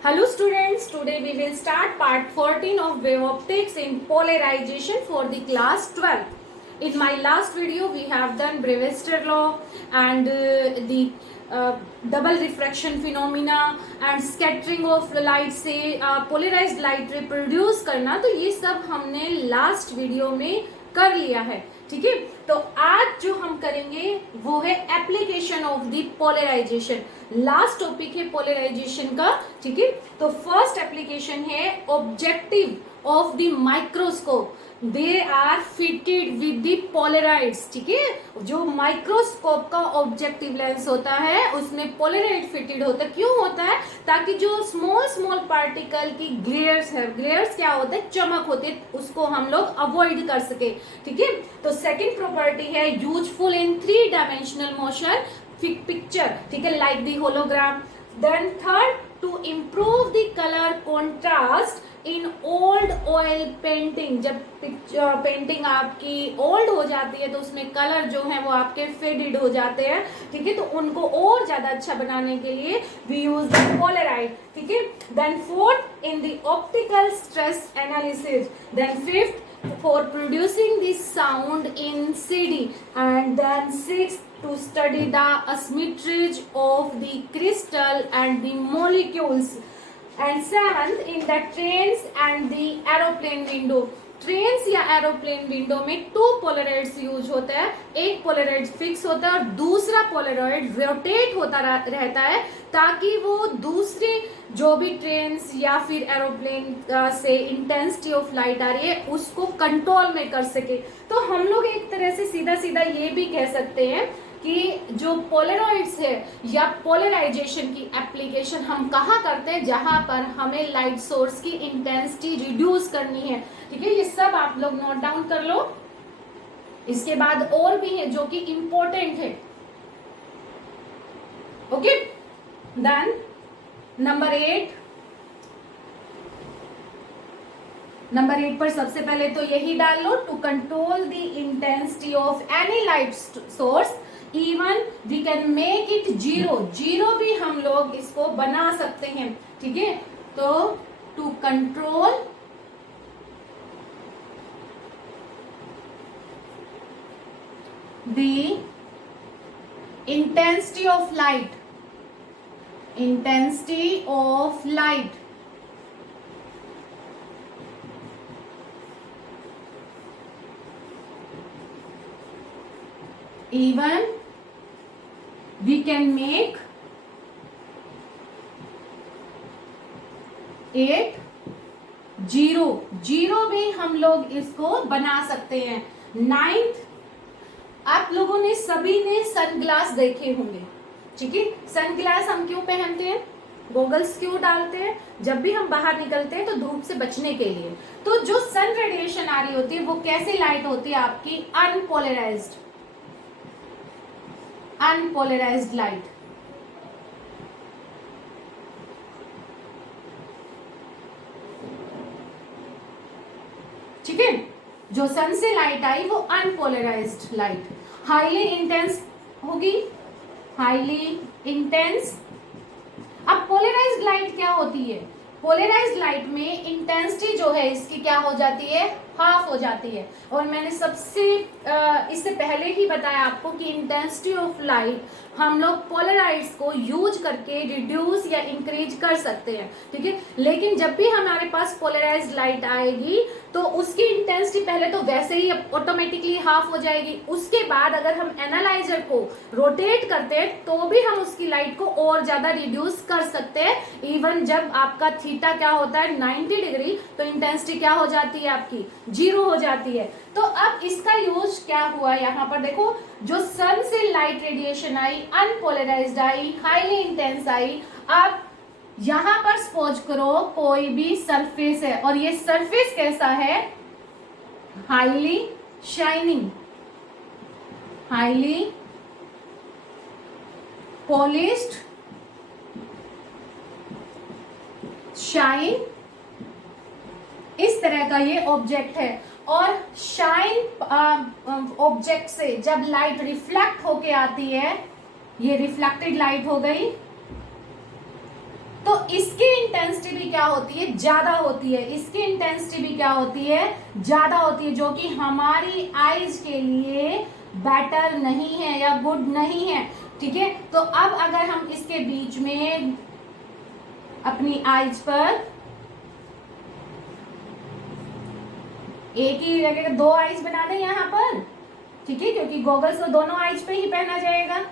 Hello students, today we will start part 14 of wave optics in polarization for the class 12. In my last video we have done Brewster law and the double refraction phenomena and scattering of light से polarized light reproduce करना, तो ये सब हमने last video में कर लिया है. ठीक है, तो आज जो हम करेंगे वो है application of the polarization. Last topic है पोलराइजेशन का. ठीक है, तो फर्स्ट एप्लीकेशन है objective of the microscope. They are fitted with the polaroids. ठीक है, जो माइक्रोस्कोप का ऑब्जेक्टिव लेंस होता है उसमें पोलराइड फिटेड होता है. क्यों होता है? ताकि जो स्मॉल स्मॉल पार्टिकल की ग्लेयर्स है, ग्लेयर्स क्या होता है, चमक होती है, उसको हम लोग अवॉइड कर सके. ठीक है, तो सेकेंड प्रॉपर्टी है useful in 3 dimensional motion picture. ठीक है, like the hologram. Then third, to improve the colour contrast in old oil painting. जब पेंटिंग आपकी ओल्ड हो जाती है तो उसमें कलर जो है वो आपके फेडेड हो जाते हैं. ठीक है, तो उनको और ज्यादा अच्छा बनाने के लिए वी यूज द पोलराइड. ठीक है, then fourth, in the optical stress analysis. Then fifth, for producing the sound in CD. And then sixth, to study the asymmetry of the crystal and the molecules. And seventh, in the trains and the aeroplane window. Trains या aeroplane window में 2 पोलराइड्स use होते हैं. एक Polaroid fix होता है और दूसरा Polaroid rotate होता रहता है ताकि वो दूसरी जो भी ट्रेन्स या फिर एरोप्लेन से इंटेंसिटी ऑफ लाइट आ रही है उसको कंट्रोल में कर सके. तो हम लोग एक तरह से सीधा सीधा ये भी कह सकते हैं कि जो पोलराइड्स है या पोलराइजेशन की एप्लीकेशन हम कहाँ करते हैं, जहां पर हमें लाइट सोर्स की इंटेंसिटी रिड्यूस करनी है. ठीक है, ये सब आप लोग नोट डाउन कर लो. इसके बाद और भी है जो कि इंपॉर्टेंट है. ओके, देन नंबर 8 पर सबसे पहले तो यही डाल लो, to control the intensity of any light source even we can make it zero भी हम लोग इसको बना सकते हैं. ठीक है, तो to control the intensity of light even we can make it zero भी हम लोग इसको बना सकते हैं. 9th, आप लोगों ने सभी ने सनग्लास देखे होंगे. ठीक है, सनग्लास हम क्यों पहनते हैं, गॉगल्स क्यों डालते हैं? जब भी हम बाहर निकलते हैं तो धूप से बचने के लिए. तो जो सन रेडिएशन आ रही होती है वो कैसी लाइट होती है आपकी? Unpolarised light. ठीक है, जो सन से लाइट आई वो अनपोलराइज्ड लाइट. हाईली इंटेंस होगी, हाईली इंटेंस. अब पोलराइज्ड लाइट क्या होती है? पोलराइज्ड लाइट में इंटेंसिटी जो है इसकी क्या हो जाती है? हाफ हो जाती है. और मैंने इससे पहले ही बताया आपको कि इंटेंसिटी ऑफ लाइट हम लोग पोलराइड्स को यूज करके रिड्यूस या इंक्रीज कर सकते हैं. ठीक है, लेकिन जब भी हमारे पास पोलराइज्ड लाइट आएगी तो उसकी इंटेंसिटी पहले तो वैसे ही ऑटोमेटिकली हाफ हो जाएगी. उसके बाद अगर हम एनालाइजर को रोटेट करते हैं तो भी हम उसकी लाइट को और ज्यादा रिड्यूस कर सकते हैं. इवन जब आपका थीटा क्या होता है 90 डिग्री, तो इंटेंसिटी क्या हो जाती है आपकी? 0 हो जाती है. तो अब इसका यूज क्या हुआ, यहाँ पर देखो, जो सन से लाइट रेडिएशन आई, अनपोलराइज्ड आई, हाईली इंटेंस आई. अब यहां पर सपोज करो कोई भी सरफेस है और ये सरफेस कैसा है? Highly shining, highly polished, shine, इस तरह का ये ऑब्जेक्ट है. और शाइन ऑब्जेक्ट से जब लाइट रिफ्लेक्ट होके आती है, ये रिफ्लेक्टेड लाइट हो गई, तो इसकी इंटेंसिटी भी क्या होती है, ज्यादा होती है। इसकी इंटेंसिटी भी क्या होती है, ज्यादा होती है, जो कि हमारी आईज के लिए बेटर नहीं है या गुड नहीं है। ठीक है, तो अब अगर हम इसके बीच में अपनी आईज पर एक ही जगह दो आईज बना दें यहां पर, ठीक है, क्योंकि गॉगल्स तो दोनों आईज पे ही पहना जाएगा।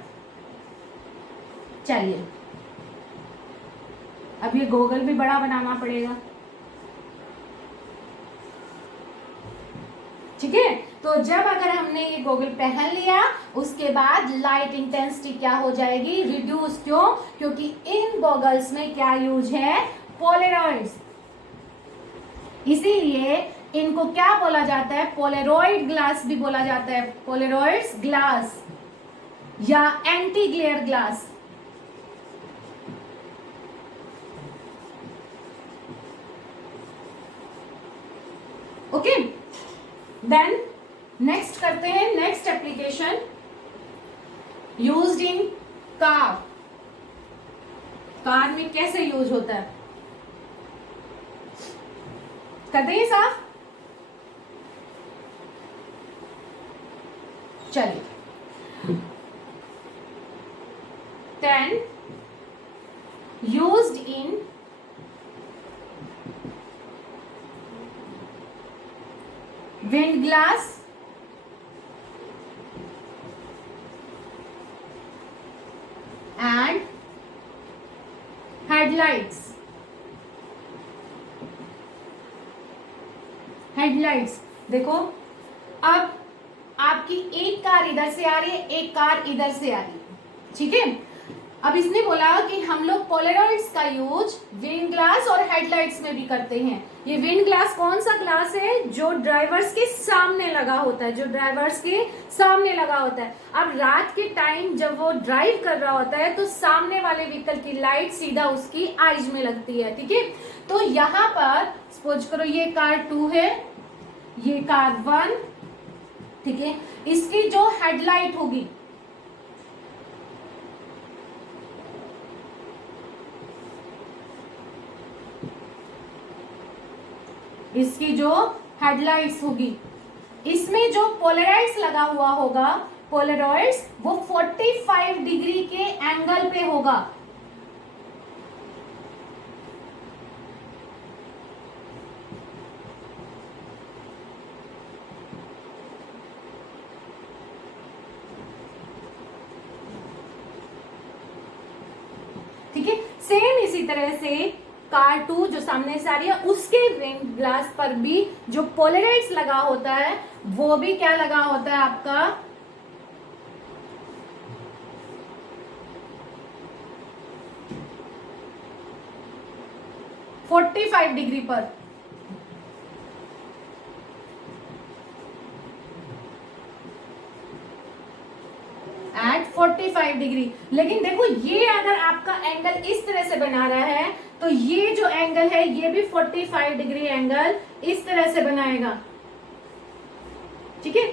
चलिए, अब ये गॉगल भी बड़ा बनाना पड़ेगा। ठीक है, तो जब अगर हमने ये गॉगल पहन लिया, उसके बाद लाइट इंटेंसिटी क्या हो जाएगी, रिड्यूस। क्यों? क्योंकि इन गॉगल्स में क्या यूज है, पोलराइड्स। इसीलिए इनको क्या बोला जाता है, पोलराइड ग्लास भी बोला जाता है, पोलराइड्स ग्लास या anti glare glass. Okay, then next करते हैं, next application used in car. Car में कैसे यूज होता है, करते हैं साफ। चलिए, 10 used in wind glass and headlights. Headlights देखो, अब आपकी एक कार इधर से आ रही है, एक कार इधर से आ रही है, ठीक है। अब इसने बोला कि हम लोग पोलराइड्स का यूज विंड ग्लास और हेडलाइट्स में भी करते हैं। ये विंड ग्लास कौन सा ग्लास है, जो ड्राइवर्स के सामने लगा होता है, जो ड्राइवर्स के सामने लगा होता है। अब रात के टाइम जब वो ड्राइव कर रहा होता है, तो सामने वाले व्हीकल की लाइट सीधा उसकी आईज में लगती है, ठीक है। तो यहाँ पर सपोज करो ये कार 2 है, ये कार 1, ठीक है। इसकी जो हेडलाइट होगी, इसकी जो हेडलाइट्स होगी, इसमें जो पोलराइड्स लगा हुआ होगा, पोलराइड्स वो 45 डिग्री के एंगल पे होगा। ठीक है, सेम इसी तरह से कार 2 जो सामने से आ रही है, उसके विंड ग्लास पर भी जो पोलराइड्स लगा होता है, वो भी क्या लगा होता है आपका, फोर्टी 45 डिग्री पर। At 45 degree. लेकिन देखो, ये अगर आपका एंगल इस तरह से बना रहा है, तो ये जो एंगल है, ये भी 45 डिग्री एंगल इस तरह से बनाएगा, ठीक है।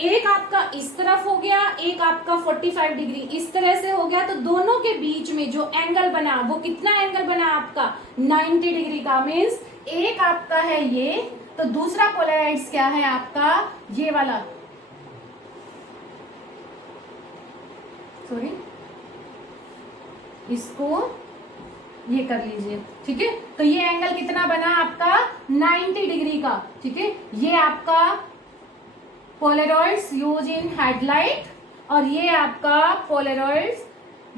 एक आपका इस तरफ हो गया, एक आपका 45 डिग्री इस तरह से हो गया, तो दोनों के बीच में जो एंगल बना, वो कितना एंगल बना आपका, 90 डिग्री का। मीन्स एक आपका है ये, तो दूसरा पोलराइड्स क्या है आपका, ये वाला, सॉरी, इसको ये कर लीजिए, ठीक है। तो ये एंगल कितना बना आपका, 90 डिग्री का, ठीक है। ये आपका पोलराइड्स यूज इन हेडलाइट, और ये आपका polaroids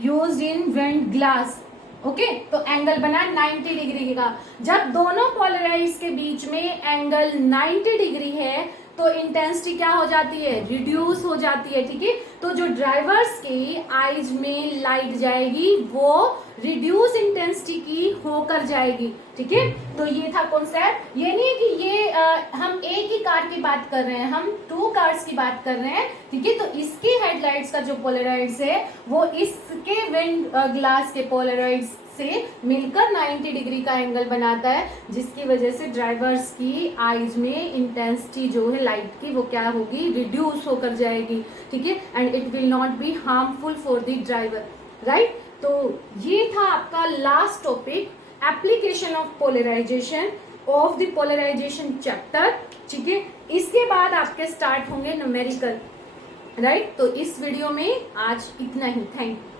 use in wind glass. Okay, तो एंगल बना 90 डिग्री का। जब दोनों पोलराइड्स के बीच में एंगल 90 डिग्री है, तो इंटेंसिटी क्या हो जाती है, रिड्यूस हो जाती है, ठीक है। तो जो ड्राइवर्स की आईज में लाइट जाएगी, वो रिड्यूस इंटेंसिटी की होकर जाएगी, ठीक है। तो ये था कॉन्सेप्ट। ये नहीं कि ये हम एक ही कार की बात कर रहे हैं, हम 2 कार्स की बात कर रहे हैं, ठीक है। तो इसकी हेडलाइट्स का जो पोलराइड्स है, वो इसके विंड ग्लास के पोलराइड्स से मिलकर 90 डिग्री का एंगल बनाता है, जिसकी वजह से ड्राइवर्स की आईज में इंटेंसिटी जो है लाइट की, वो क्या होगी, रिड्यूस होकर जाएगी, ठीक है। And it will not be harmful for the driver, right. तो ये था आपका last topic, application of polarization of the polarization chapter. ठीक है, इसके बाद आपके स्टार्ट होंगे न्यूमेरिकल, राइट। तो इस वीडियो में आज इतना ही, थैंक यू।